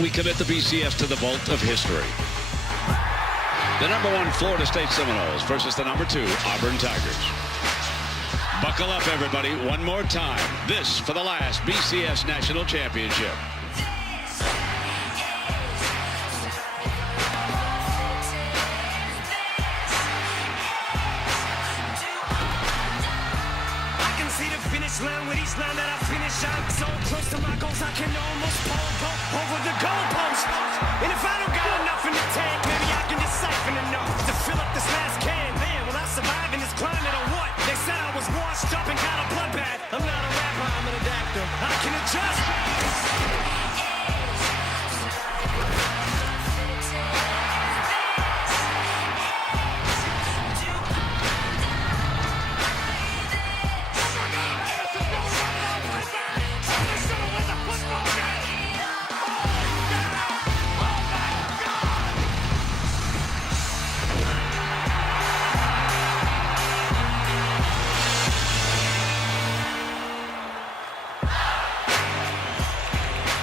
we commit the BCS to the vault of history. The #1 Florida State Seminoles versus the #2 Auburn Tigers. Buckle up, everybody, one more time. This for the last BCS National Championship. Line with each line that I finish, I'm so close to my goals I can almost pull over the goalpost. And if I don't got enough in the tank, maybe I can just siphon enough to fill up this last can. Man, will I survive in this climate or what? They said I was washed up and got a bloodbath. I'm not a rapper, I'm an adapter. I can adjust.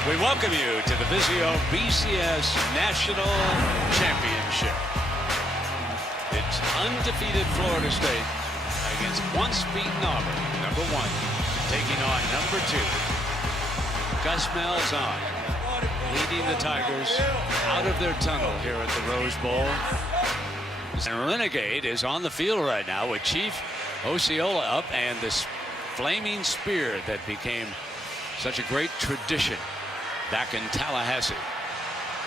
We welcome you to the Vizio BCS National Championship. It's undefeated Florida State against once beaten Auburn, #1, taking on #2. Gus Malzahn leading the Tigers out of their tunnel here at the Rose Bowl. And Renegade is on the field right now with Chief Osceola up and this flaming spear that became such a great tradition back in Tallahassee.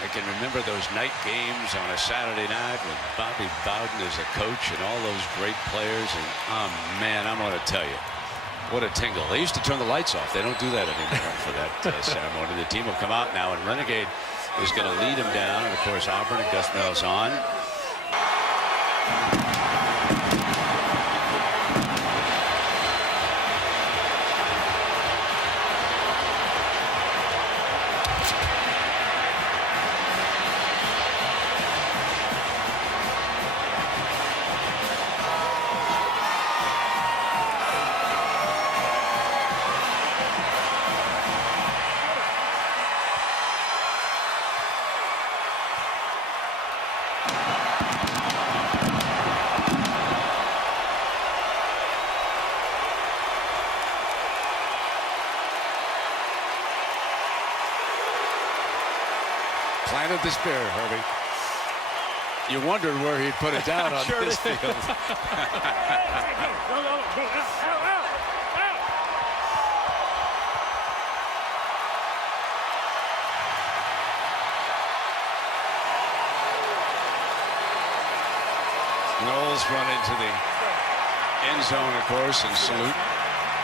I can remember those night games on a Saturday night with Bobby Bowden as a coach and all those great players. And oh man, I'm going to tell you, what a tingle. They used to turn the lights off. They don't do that anymore for that ceremony. The team will come out now, and Renegade is going to lead them down. And of course, Auburn and Gus Malzahn. Planted the spear, Herbie. You wondered where he'd put it down on this field. Noles run into the end zone, of course, and salute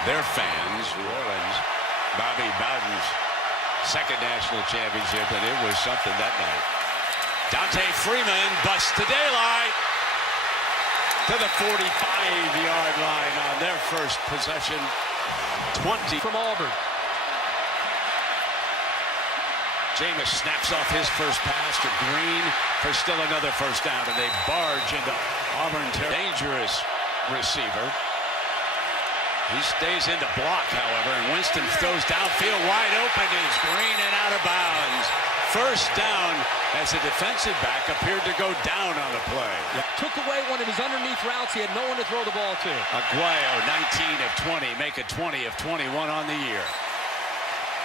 their fans. New Orleans, Bobby Bowden's second national championship, and it was something that night. Dante Freeman busts to daylight to the 45-yard line on their first possession. 20 from Auburn. Jameis snaps off his first pass to Green for still another first down, and they barge into Auburn. Dangerous receiver. He stays in the block, however, and Winston throws downfield wide open. Is Green and out of bounds. First down as the defensive back appeared to go down on the play. Took away one of his underneath routes. He had no one to throw the ball to. Aguayo, 19 of 20, make it 20 of 21 on the year.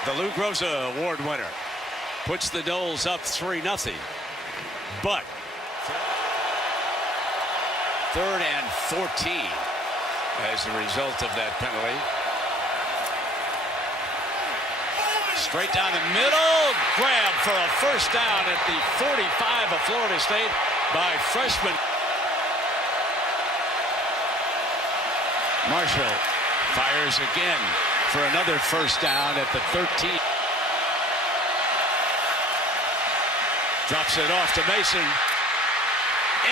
The Lou Groza Award winner puts the Noles up 3-0. But 3rd and 14 as a result of that penalty. Straight down the middle, grab for a first down at the 45 of Florida State by freshman Marshall. Fires again for another first down at the 13. Drops it off to Mason.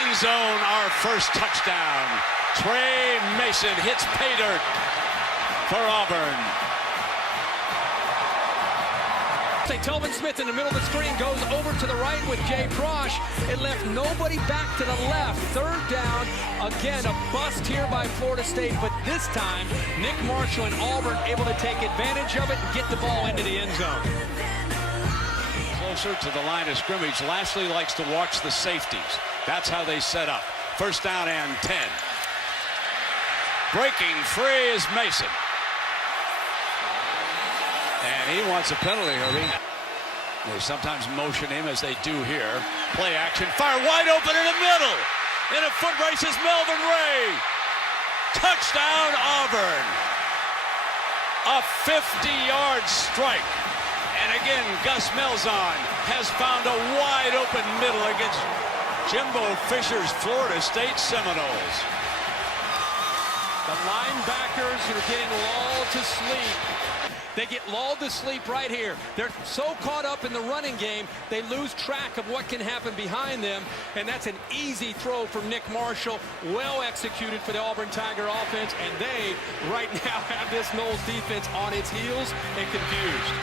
End zone, our first touchdown. Trey Mason hits pay dirt for Auburn. Telvin Smith in the middle of the screen goes over to the right with Jay Prosh. It left nobody back to the left. 3rd down. Again, a bust here by Florida State, but this time Nick Marshall and Auburn able to take advantage of it and get the ball into the end zone. closer to the line of scrimmage. Lashley likes to watch the safeties. That's how they set up. First down and 10. Breaking free is Mason. And he wants a penalty, Herbie. They sometimes motion him as they do here. Play action, fire wide open in the middle. In a foot race is Melvin Ray. Touchdown, Auburn. A 50-yard strike. And again, Gus Malzahn has found a wide open middle against Jimbo Fisher's Florida State Seminoles. The linebackers are getting lulled to sleep. They get lulled to sleep right here. They're so caught up in the running game, they lose track of what can happen behind them. And that's an easy throw from Nick Marshall. Well executed for the Auburn Tiger offense. And they, right now, have this Noles defense on its heels and confused.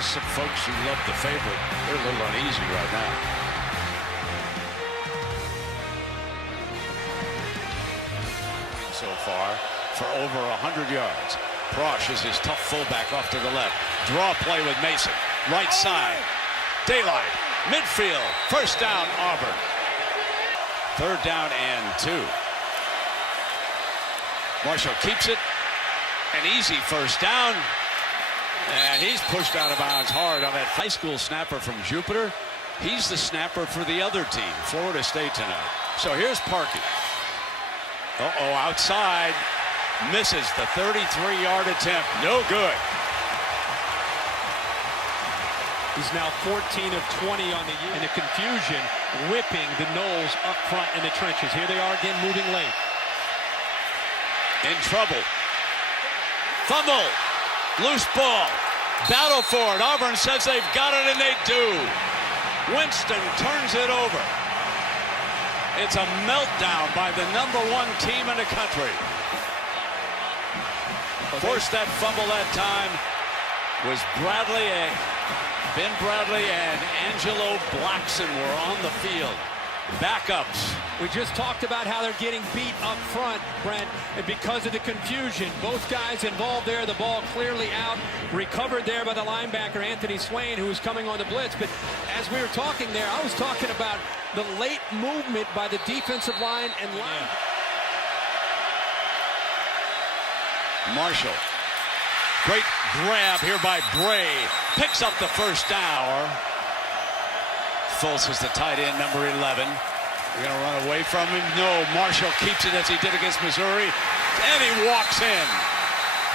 Some folks who love the favorite, they're a little uneasy right now. So far for over 100 yards. Prosh is his tough fullback off to the left. Draw play with Mason. Right side. Daylight. Midfield. First down, Auburn. Third down and 2. Marshall keeps it. An easy first down. And he's pushed out of bounds hard on that high school snapper from Jupiter. He's the snapper for the other team, Florida State tonight. So here's Parkey. Uh-oh, outside. Misses the 33-yard attempt. No good. He's now 14 of 20 on the year. And the confusion whipping the Noles up front in the trenches. Here they are again, moving late. In trouble. Fumble. Loose ball. Battle for it. Auburn says they've got it, and they do. Winston turns it over. It's a meltdown by the #1 team in the country. Forced that fumble that time was Bradley. Ben Bradley and Angelo Blackson were on the field. Backups. We just talked about how they're getting beat up front, Brent, and because of the confusion. Both guys involved there, the ball clearly out. Recovered there by the linebacker, Anthony Swain, who was coming on the blitz. But as we were talking there, I was talking about the late movement by the defensive line and line. Marshall. Great grab here by Bray. Picks up the first down. Fultz is the tight end, number 11. They're going to run away from him. No, Marshall keeps it as he did against Missouri. And he walks in.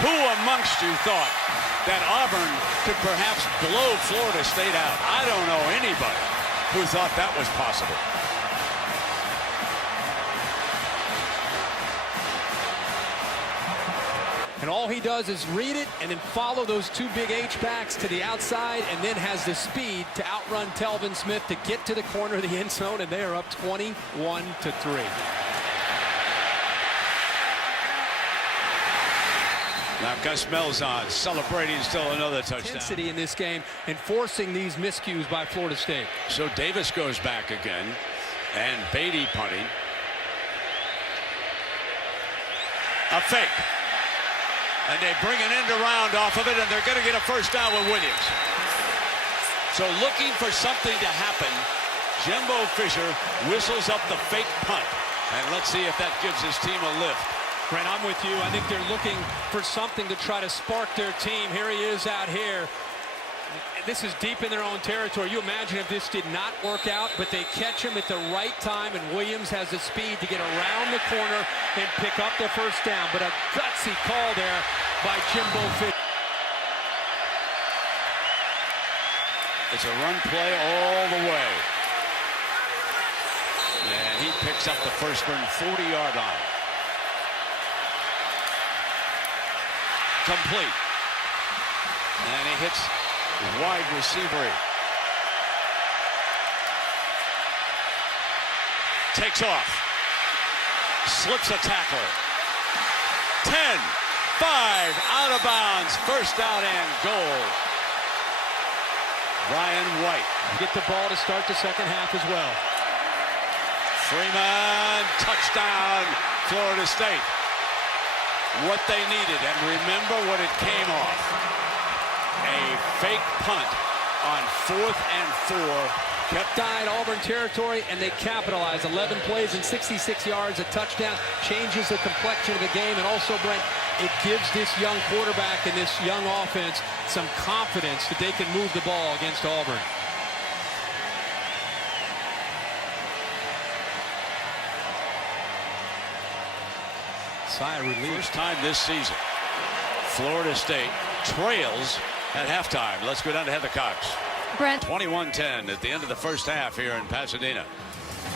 Who amongst you thought that Auburn could perhaps blow Florida State out? I don't know anybody who thought that was possible. And all he does is read it and then follow those two big H-backs to the outside and then has the speed to outrun Telvin Smith to get to the corner of the end zone, and they are up 21-3. Now Gus Malzahn celebrating still another touchdown. Intensity in this game and forcing these miscues by Florida State. So Davis goes back again, and Beatty punting. A fake. And they bring an end around off of it, and they're going to get a first down with Williams. So looking for something to happen, Jimbo Fisher whistles up the fake punt. And let's see if that gives his team a lift. Brent, I'm with you. I think they're looking for something to try to spark their team. Here he is out here. This is deep in their own territory. You imagine if this did not work out, but they catch him at the right time, and Williams has the speed to get around the corner and pick up the first down. But a gutsy call there by Jimbo Fisher. It's a run play all the way. And he picks up the first from 40-yard line. Complete. And he hits wide receiver. Takes off. Slips a tackle. 10, 5, out of bounds. First down and goal. Ryan White. Get the ball to start the second half as well. Freeman, touchdown, Florida State. What they needed, and remember what it came off. A fake punt on 4th and 4. Kept dying Auburn territory, and they capitalize. 11 plays and 66 yards, a touchdown. Changes the complexion of the game. And also, Brent, it gives this young quarterback and this young offense some confidence that they can move the ball against Auburn. Sigh of relief. First time this season, Florida State trails at halftime. Let's go down to Heather Cox. Brent. 21-10 at the end of the first half here in Pasadena.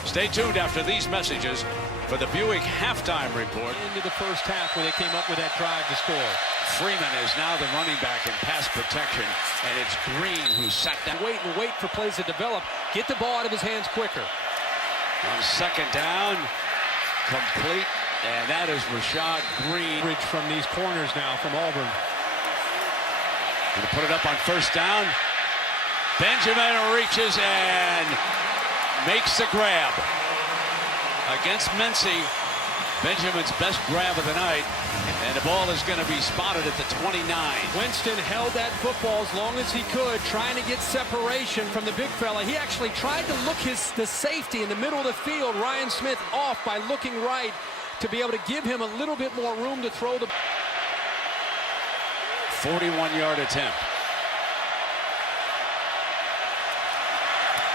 Stay tuned after these messages for the Buick halftime report. Into the first half when they came up with that drive to score. Freeman is now the running back in pass protection, and it's Green who sat down. Wait and wait for plays to develop. Get the ball out of his hands quicker. On second down, complete, and that is Rashad Green. Bridge from these corners now from Auburn. Going to put it up on first down. Benjamin reaches and makes the grab. Against Mincy, Benjamin's best grab of the night, and the ball is going to be spotted at the 29. Winston held that football as long as he could, trying to get separation from the big fella. He actually tried to look the safety in the middle of the field, Ryan Smith, off by looking right to be able to give him a little bit more room to throw the 41-yard attempt.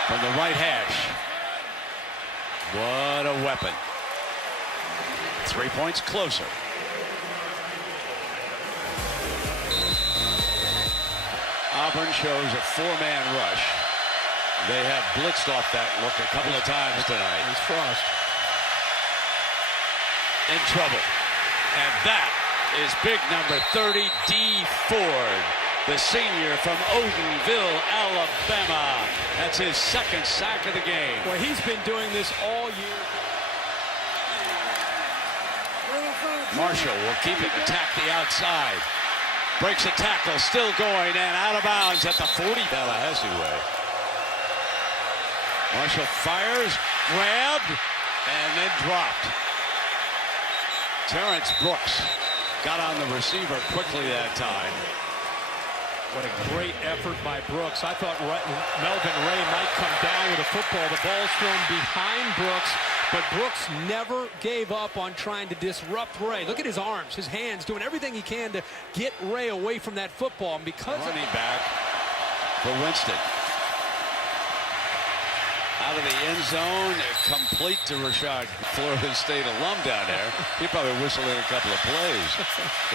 From the right hash. What a weapon. 3 points closer. Auburn shows a 4-man rush. They have blitzed off that look a couple of times tonight. It's Frost. In trouble. And that is big number 30, D. Ford, the senior from Odenville, Alabama. That's his second sack of the game. Well, he's been doing this all year. Marshall will keep it, attack the outside. Breaks a tackle, still going, and out of bounds at the 40. Tallahassee way. Marshall fires, grabbed, and then dropped. Terrence Brooks got on the receiver quickly that time. What a great effort by Brooks. I thought Melvin Ray might come down with a football. The ball's thrown behind Brooks, but Brooks never gave up on trying to disrupt Ray. Look at his arms, his hands, doing everything he can to get Ray away from that football. And because running back for Winston. Out of the end zone, complete to Rashad, Florida State alum down there. He probably whistled in a couple of plays.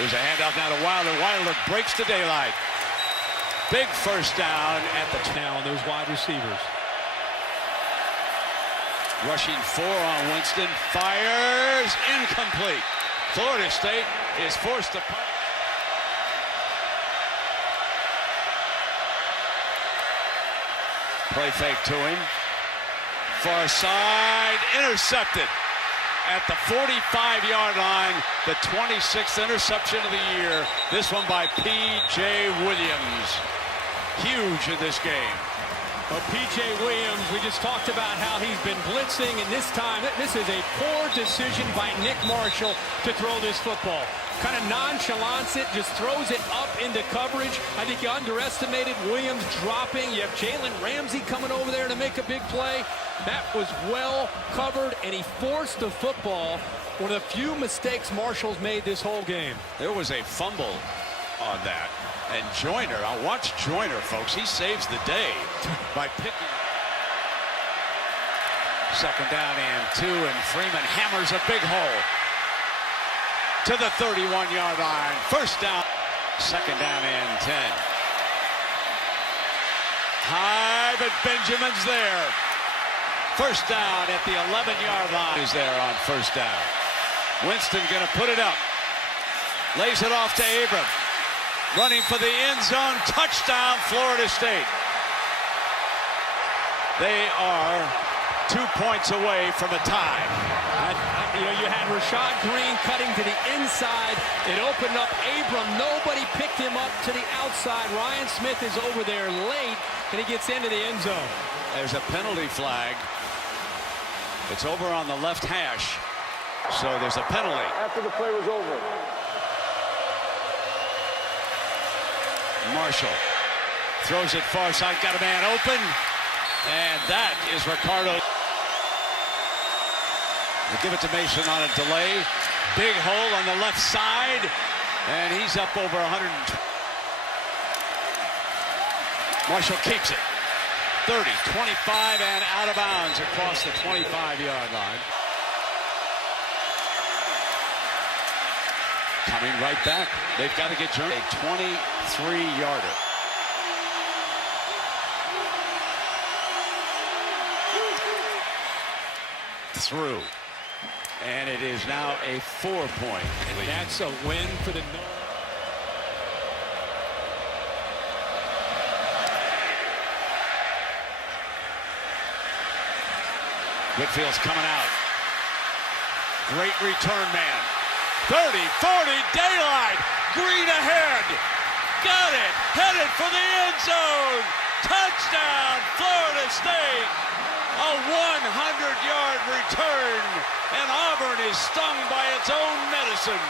There's a handoff now to Wilder. Wilder breaks the daylight. Big first down at the now on those wide receivers. Rushing 4 on Winston. Fires. Incomplete. Florida State is forced to punt. Play fake to him. Far side. Intercepted at the 45-yard line. The 26th interception of the year. This one by P.J. Williams. Huge in this game. Well, P.J. Williams, we just talked about how he's been blitzing, and this time, this is a poor decision by Nick Marshall to throw this football. Kind of nonchalants it, just throws it up into coverage. I think you underestimated Williams dropping. You have Jalen Ramsey coming over there to make a big play. That was well covered, and he forced the football. One of the few mistakes Marshall's made this whole game. There was a fumble on that. And Joyner, I'll watch Joyner, folks. He saves the day by picking. Second down and 2, and Freeman hammers a big hole to the 31-yard line. First down. Second down and 10. High, but Benjamin's there. First down at the 11-yard line. Is there on first down. Winston going to put it up. Lays it off to Abram. Running for the end zone. Touchdown, Florida State. They are 2 points away from a tie. You know, you had Rashad Green cutting to the inside. It opened up Abram. Nobody picked him up to the outside. Ryan Smith is over there late, and he gets into the end zone. There's a penalty flag. It's over on the left hash. So there's a penalty. After the play was over. Marshall Throws it far side, got a man open. And that is Ricardo. They give it to Mason on a delay. Big hole on the left side. And he's up over 100. Marshall keeps it. 30, 25, and out of bounds across the 25-yard line. Coming right back. They've got to get Journey a 23-yarder. Through. And it is now a 4-point lead. That's a win for the Whitfield's coming out. Great return man. 30, 40, daylight. Green ahead. Got it. Headed for the end zone. Touchdown, Florida State. A 100-yard return. And Auburn is stung by its own medicine.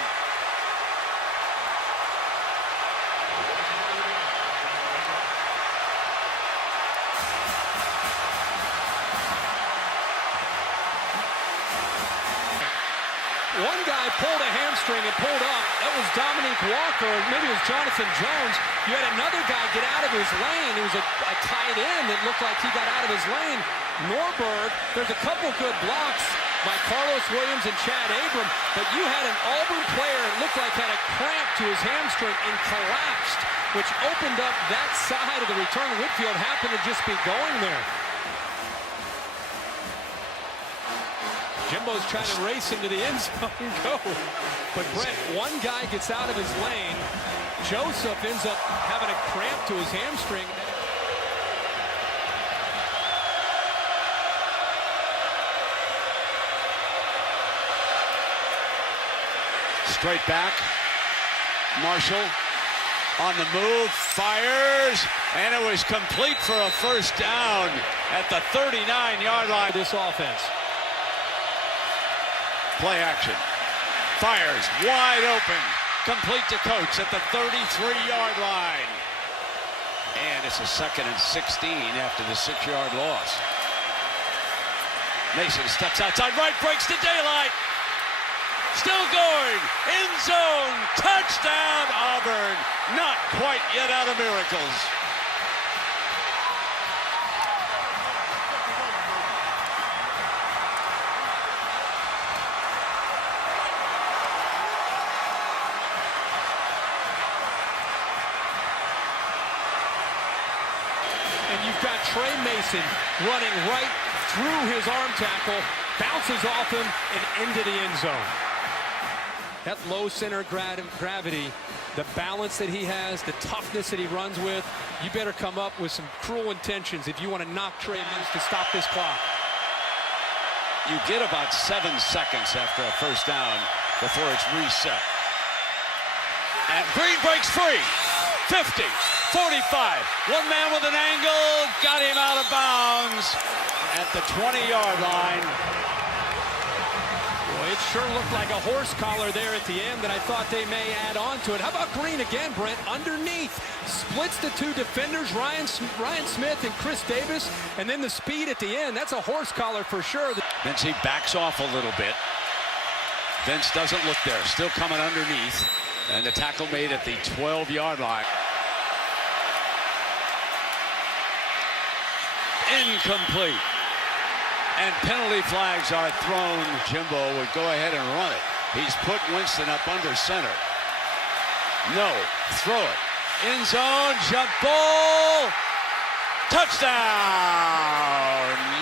One guy pulled a hamstring and pulled up. That was Dominique Walker. Maybe it was Jonathan Jones. You had another guy get out of his lane. He was a tight end that looked like he got out of his lane. Norberg, there's a couple good blocks by Carlos Williams and Chad Abram, but you had an Auburn player that looked like had a cramp to his hamstring and collapsed, which opened up that side of the return. Whitfield happened to just be going there. Jimbo's trying to race into the end zone and go. But Brett, one guy gets out of his lane. Joseph ends up having a cramp to his hamstring. Straight back. Marshall on the move, fires, and it was complete for a first down at the 39-yard line. This offense. Play action. Fires wide open. Complete to Coates at the 33-yard line. And it's a 2nd and 16 after the 6-yard loss. Mason steps outside right, breaks to daylight. Still going. End zone. Touchdown, Auburn. Not quite yet out of miracles. And you've got Trey Mason running right through his arm tackle, bounces off him and into the end zone. That low center gravity, the balance that he has, the toughness that he runs with, you better come up with some cruel intentions if you want to knock Trey Mason to stop this clock. You get about 7 seconds after a first down before it's reset. And Green breaks free. 50, 45. One man with an angle, got him out of bounds at the 20-yard line. Boy, it sure looked like a horse collar there at the end that I thought they may add on to it. How about Green again, Brent? Underneath. Splits the two defenders, Ryan Smith and Chris Davis, and then the speed at the end. That's a horse collar for sure. Vince, he backs off a little bit. Vince doesn't look there. Still coming underneath. And the tackle made at the 12-yard line. Incomplete. And penalty flags are thrown. Jimbo would go ahead and run it. He's put Winston up under center. No. Throw it. End zone. Jump ball. Touchdown.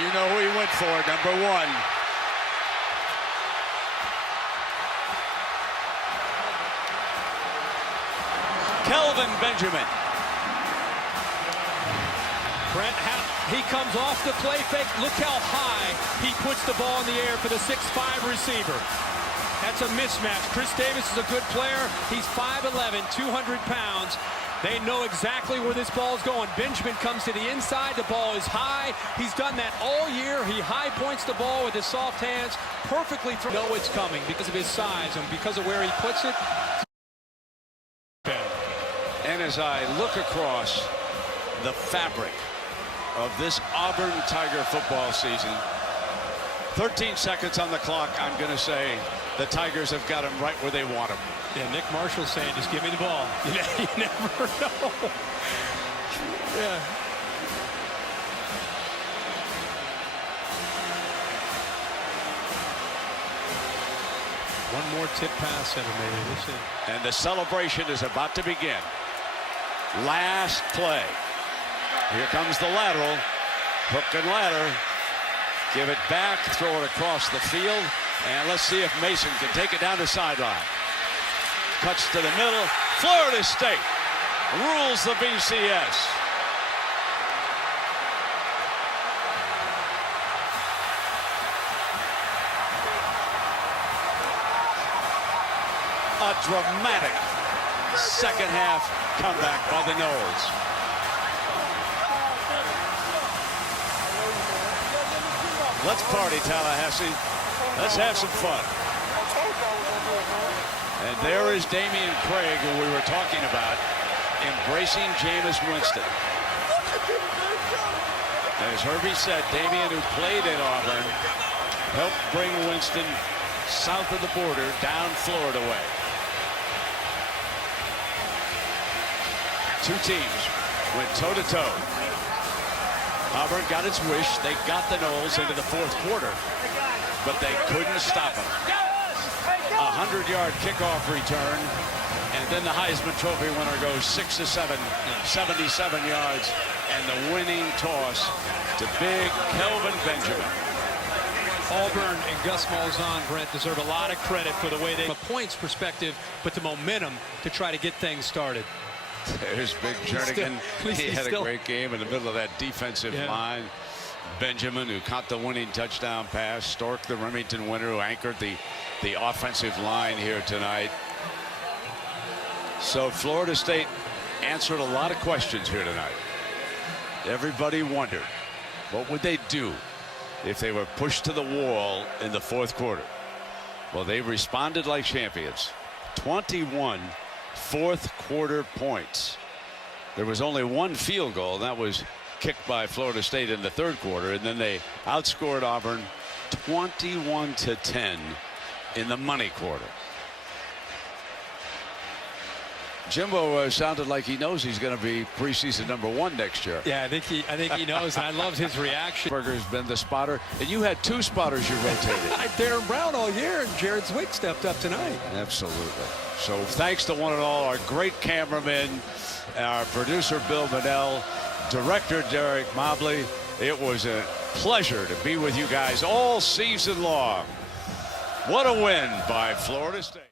You know who he went for. Number 1. Kelvin Benjamin. Brent, he comes off the play fake. Look how high he puts the ball in the air for the 6'5 receiver. That's a mismatch. Chris Davis is a good player. He's 5'11", 200 pounds. They know exactly where this ball is going. Benjamin comes to the inside. The ball is high. He's done that all year. He high points the ball with his soft hands. Perfectly through. Know it's coming because of his size and because of where he puts it. And as I look across the fabric of this Auburn Tiger football season. 13 seconds on the clock. I'm going to say the Tigers have got him right where they want him. Yeah, Nick Marshall saying, just give me the ball. You never know. Yeah. One more tip pass center, maybe. We'll see. And the celebration is about to begin. Last play. Here comes the lateral. Hook and ladder. Give it back, throw it across the field, and let's see if Mason can take it down the sideline. Cuts to the middle. Florida State rules the BCS. A dramatic second half comeback by the Noles. Let's party, Tallahassee. Let's have some fun. And there is Damian Craig, who we were talking about, embracing Jameis Winston. As Herbie said, Damian, who played at Auburn, helped bring Winston south of the border, down Florida way. Two teams went toe-to-toe. Auburn got its wish. They got the Noles into the fourth quarter, but they couldn't stop them. A 100-yard kickoff return, and then the Heisman Trophy winner goes 6 to 7, 77 yards, and the winning toss to big Kelvin Benjamin. Auburn and Gus Malzahn, Brent, deserve a lot of credit for the way they, from a points perspective, but the momentum to try to get things started. There's Big Jernigan. He had a great game in the middle of that defensive line. Benjamin, who caught the winning touchdown pass. Stork, the Remington winner, who anchored the offensive line here tonight. So Florida State answered a lot of questions here tonight. Everybody wondered, what would they do if they were pushed to the wall in the fourth quarter? Well, they responded like champions. 21 fourth quarter points. There was only one field goal, and that was kicked by Florida State in the third quarter, and then they outscored Auburn 21 to 10 in the money quarter. Jimbo sounded like he knows he's going to be preseason #1 next year. Yeah, I think he knows, and I loved his reaction. Berger's been the spotter, and you had two spotters you rotated. Darren Brown all year, and Jared Zwick stepped up tonight. Absolutely. So thanks to one and all, our great cameramen, our producer Bill Manell, director Derek Mobley. It was a pleasure to be with you guys all season long. What a win by Florida State.